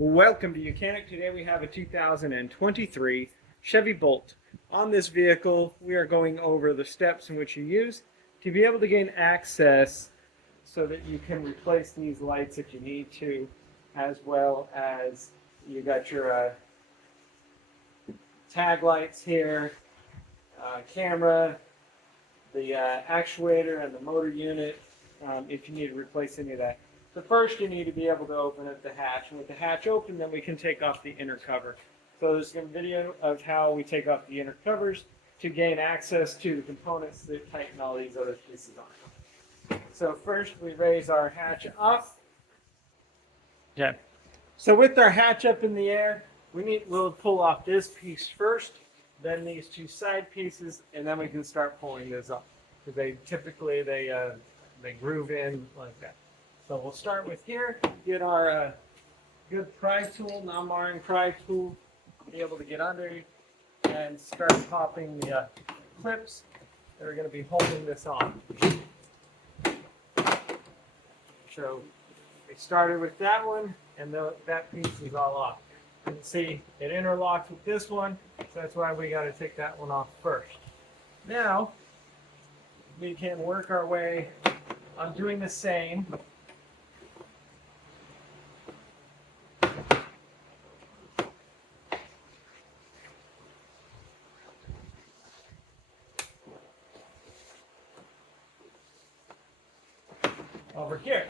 Welcome to Mechanic. Today we have a 2023 Chevy Bolt. On this vehicle, we are going over the steps in which you use to be able to gain access so that you can replace these lights if you need to, as well as you got your tag lights here, camera, the actuator and the motor unit if you need to replace any of that. So first you need to be able to open up the hatch, and with the hatch open then we can take off the inner cover. So there's a video of how we take off the inner covers to gain access to the components that tighten all these other pieces on. So first we raise our hatch up. Okay. So with our hatch up in the air, we'll pull off this piece first, then these two side pieces, and then we can start pulling this up. Because they typically groove in like that. So we'll start with here, get our good pry tool, non-marring pry tool, be able to get under and start popping the clips that are going to be holding this on. So we started with that one, and that piece is all off. You can see it interlocks with this one, so that's why we got to take that one off first. Now we can work our way on doing the same. Over here.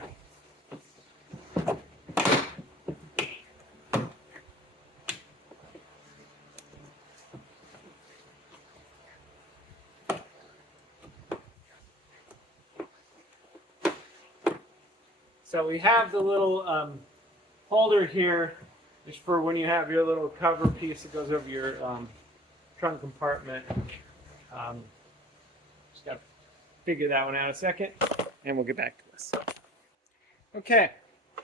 So we have the little holder here, just for when you have your little cover piece that goes over your trunk compartment. Just got to figure that one out a second, and we'll get back to this. Okay,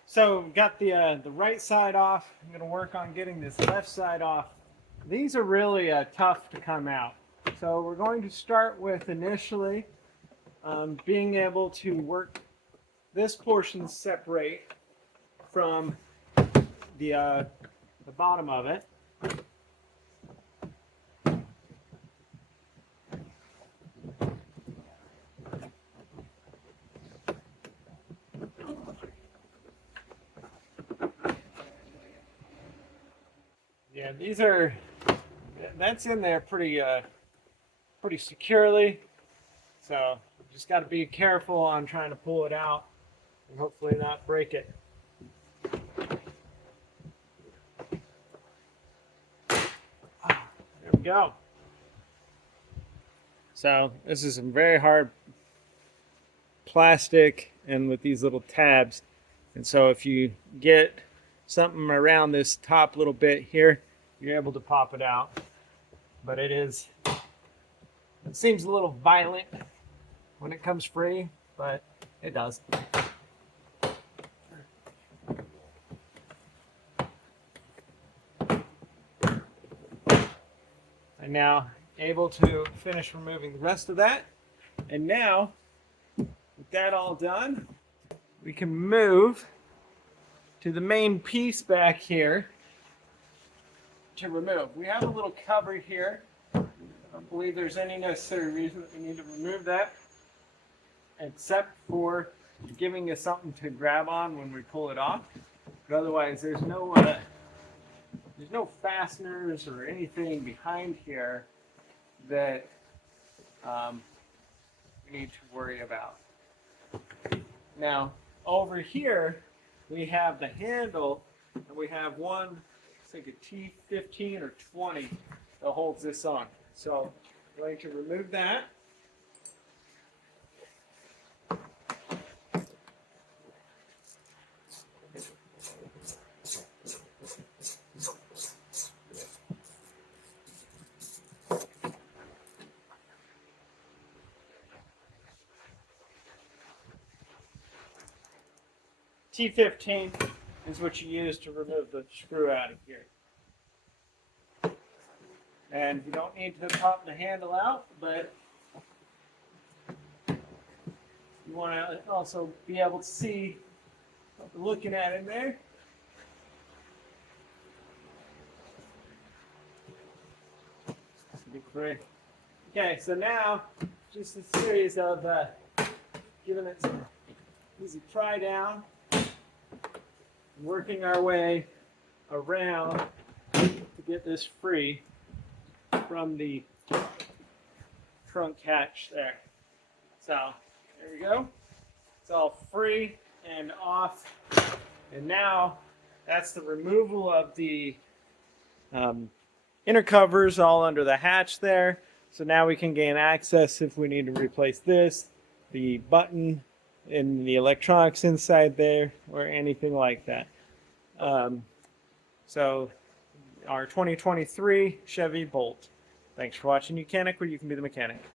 so we've got the right side off. I'm going to work on getting this left side off. These are really tough to come out. So we're going to start with initially being able to work this portion separate from the bottom of it. Yeah, that's in there pretty securely. So just got to be careful on trying to pull it out and hopefully not break it. There we go. So this is some very hard plastic and with these little tabs. And so if you get something around this top little bit here, you're able to pop it out. But it seems a little violent when it comes free, but it does. I'm now able to finish removing the rest of that. And now, with that all done, we can move to the main piece back here to remove. We have a little cover here. I don't believe there's any necessary reason that we need to remove that, except for giving us something to grab on when we pull it off. But otherwise, there's no fasteners or anything behind here that we need to worry about. Now, over here, we have the handle, and we have one, it's like a T15 or 20 that holds this on. So I'm going to remove that. T15 is what you use to remove the screw out of here. And you don't need to pop the handle out, but you want to also be able to see what we're looking at in there. free. Okay, so now just a series of giving it some easy pry down, working our way around to get this free from the trunk catch there. So there we go. It's all free and off. And now that's the removal of the inner covers all under the hatch there. So now we can gain access if we need to replace this, the button and the electronics inside there, or anything like that. So our 2023 Chevy Bolt. Thanks for watching, Mechanic, where you can be the mechanic.